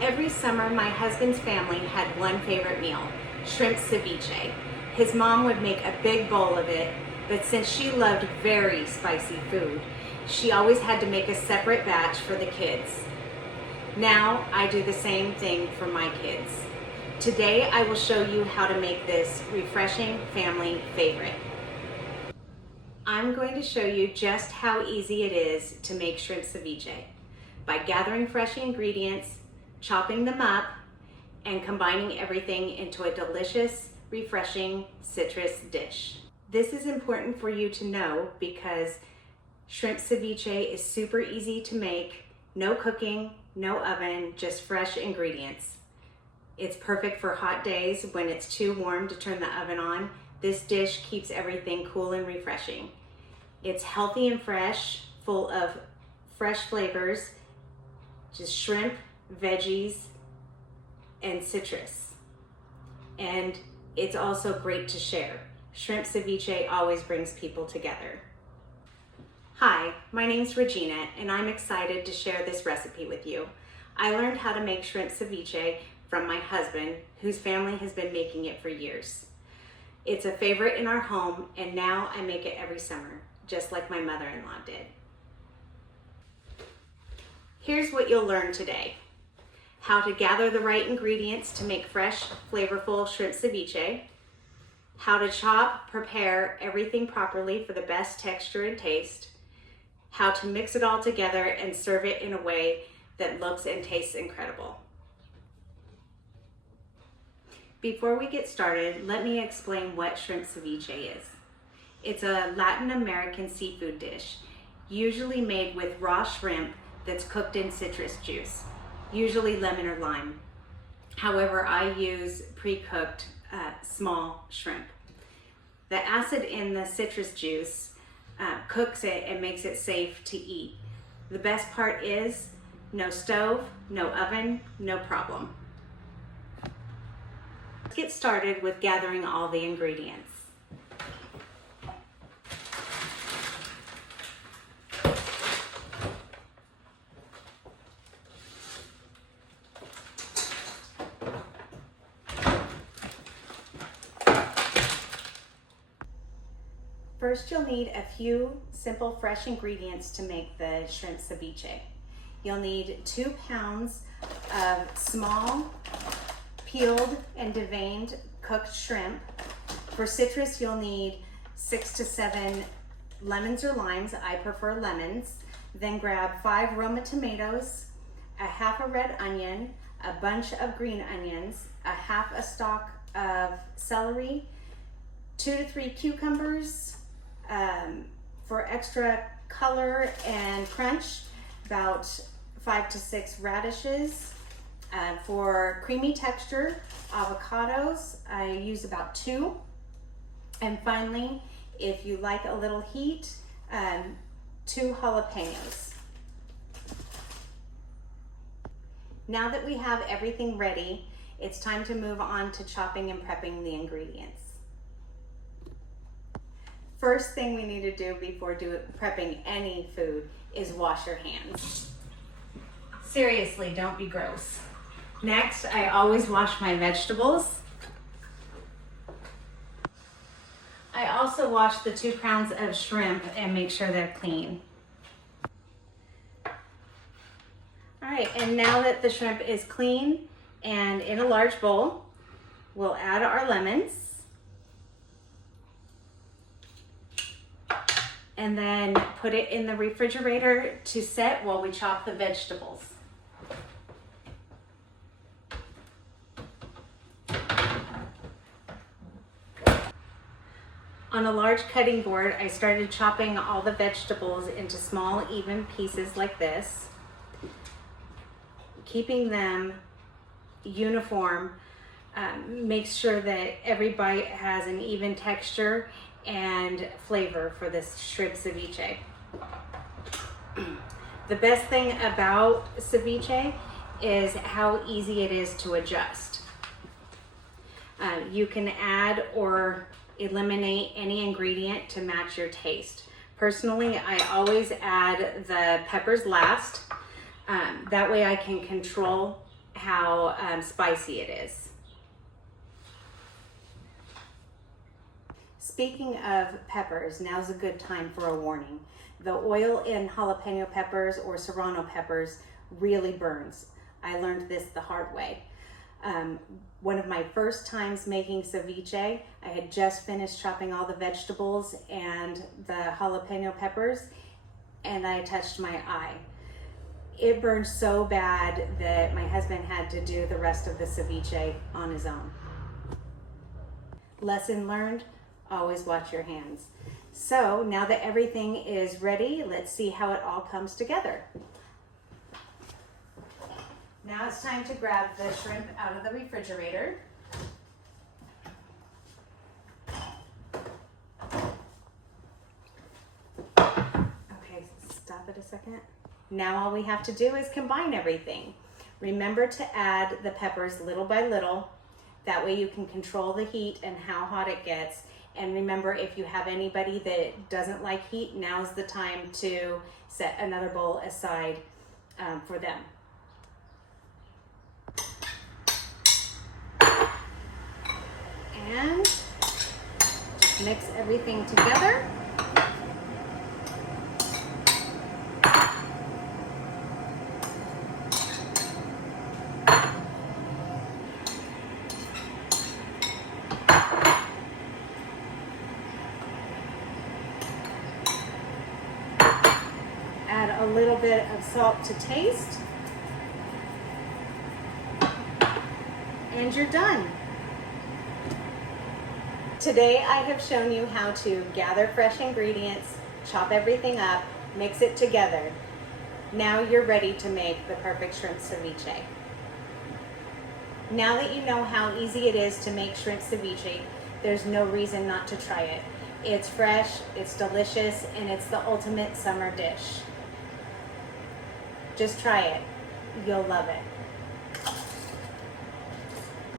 Every summer, my husband's family had one favorite meal, shrimp ceviche. His mom would make a big bowl of it, but since she loved very spicy food, she always had to make a separate batch for the kids. Now I do the same thing for my kids. Today I will show you how to make this refreshing family favorite. I'm going to show you just how easy it is to make shrimp ceviche by gathering fresh ingredients, chopping them up, and combining everything into a delicious, refreshing citrus dish. This is important for you to know because shrimp ceviche is super easy to make, no cooking, no oven, just fresh ingredients. It's perfect for hot days when it's too warm to turn the oven on. This dish keeps everything cool and refreshing. It's healthy and fresh, full of fresh flavors, just shrimp, veggies, and citrus. And it's also great to share. Shrimp ceviche always brings people together. Hi, my name's Regina, and I'm excited to share this recipe with you. I learned how to make shrimp ceviche from my husband, whose family has been making it for years. It's a favorite in our home, and now I make it every summer, just like my mother-in-law did. Here's what you'll learn today. How to gather the right ingredients to make fresh, flavorful shrimp ceviche. How to chop, prepare everything properly for the best texture and taste. How to mix it all together and serve it in a way that looks and tastes incredible. Before we get started, let me explain what shrimp ceviche is. It's a Latin American seafood dish, usually made with raw shrimp that's cooked in citrus juice, usually lemon or lime. However, I use pre-cooked small shrimp. The acid in the citrus juice cooks it and makes it safe to eat. The best part is no stove, no oven, no problem. Let's get started with gathering all the ingredients. First, you'll need a few simple fresh ingredients to make the shrimp ceviche. You'll need 2 pounds of small, peeled and deveined cooked shrimp. For citrus, you'll need 6 to 7 lemons or limes. I prefer lemons. Then grab 5 Roma tomatoes, a half a red onion, a bunch of green onions, a half a stalk of celery, 2 to 3 cucumbers, for extra color and crunch, about 5 to 6 radishes. For creamy texture, avocados, I use about 2. And finally, if you like a little heat, 2 jalapenos. Now that we have everything ready, it's time to move on to chopping and prepping the ingredients. First thing we need to do before prepping any food is wash your hands. Seriously, don't be gross. Next, I always wash my vegetables. I also wash the 2 pounds of shrimp and make sure they're clean. All right, and now that the shrimp is clean and in a large bowl, we'll add our lemons. And then put it in the refrigerator to set while we chop the vegetables. On a large cutting board, I started chopping all the vegetables into small, even pieces like this, keeping them uniform. Make sure that every bite has an even texture and flavor for this shrimp ceviche. The best thing about ceviche is how easy it is to adjust. You can add or eliminate any ingredient to match your taste. Personally, I always add the peppers last. That way I can control how spicy it is. Speaking of peppers, now's a good time for a warning. The oil in jalapeno peppers or serrano peppers really burns. I learned this the hard way. One of my first times making ceviche, I had just finished chopping all the vegetables and the jalapeno peppers, and I touched my eye. It burned so bad that my husband had to do the rest of the ceviche on his own. Lesson learned, always watch your hands. So now that everything is ready, let's see how it all comes together. Now it's time to grab the shrimp out of the refrigerator. Okay, stop it a second. Now all we have to do is combine everything. Remember to add the peppers little by little. That way you can control the heat and how hot it gets. And remember, if you have anybody that doesn't like heat, now's the time to set another bowl aside for them. And just mix everything together. Add a little bit of salt to taste. And you're done. Today I have shown you how to gather fresh ingredients, chop everything up, mix it together. Now you're ready to make the perfect shrimp ceviche. Now that you know how easy it is to make shrimp ceviche, there's no reason not to try it. It's fresh, it's delicious, and it's the ultimate summer dish. Just try it. You'll love it.